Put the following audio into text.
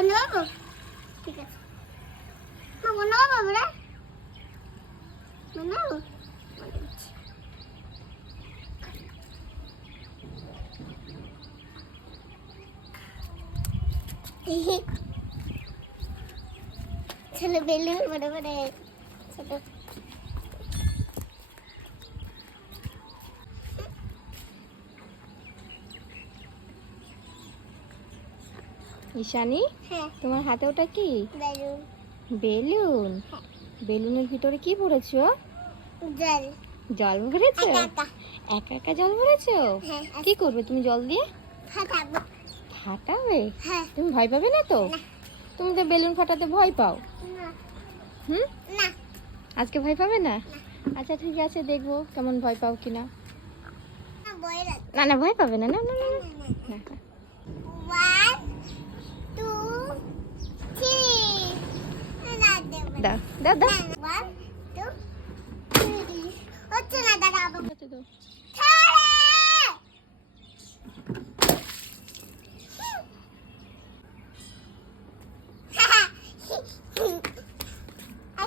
বন্ধ হব ঠিক আছে। মা বন্ধ হব আমরা বন্ধ হব चलो बेलून बड़े बड़े चलो ঈশানি হ্যাঁ। তোমার হাতে ওটা কি? বেলুন। বেলুন? বেলুনের ভিতরে কি ভরেছো? জল। জল ভরেছো? একা একা। জল ভরেছো? হ্যাঁ কি করবে তুমি জল দিয়ে? ফাটাবো। ফাটাবে? হ্যাঁ। তুমি ভয় পাবে না তো। তুমি তো বেলুন ফাটাতে ভয় পাও? না। হুম? না। আজকে ভয় পাবে না? আচ্ছা ঠিক আছে দেখব কেমন ভয় পাও কিনা। না না ভয় পাবে না না। না না, Да, да, да.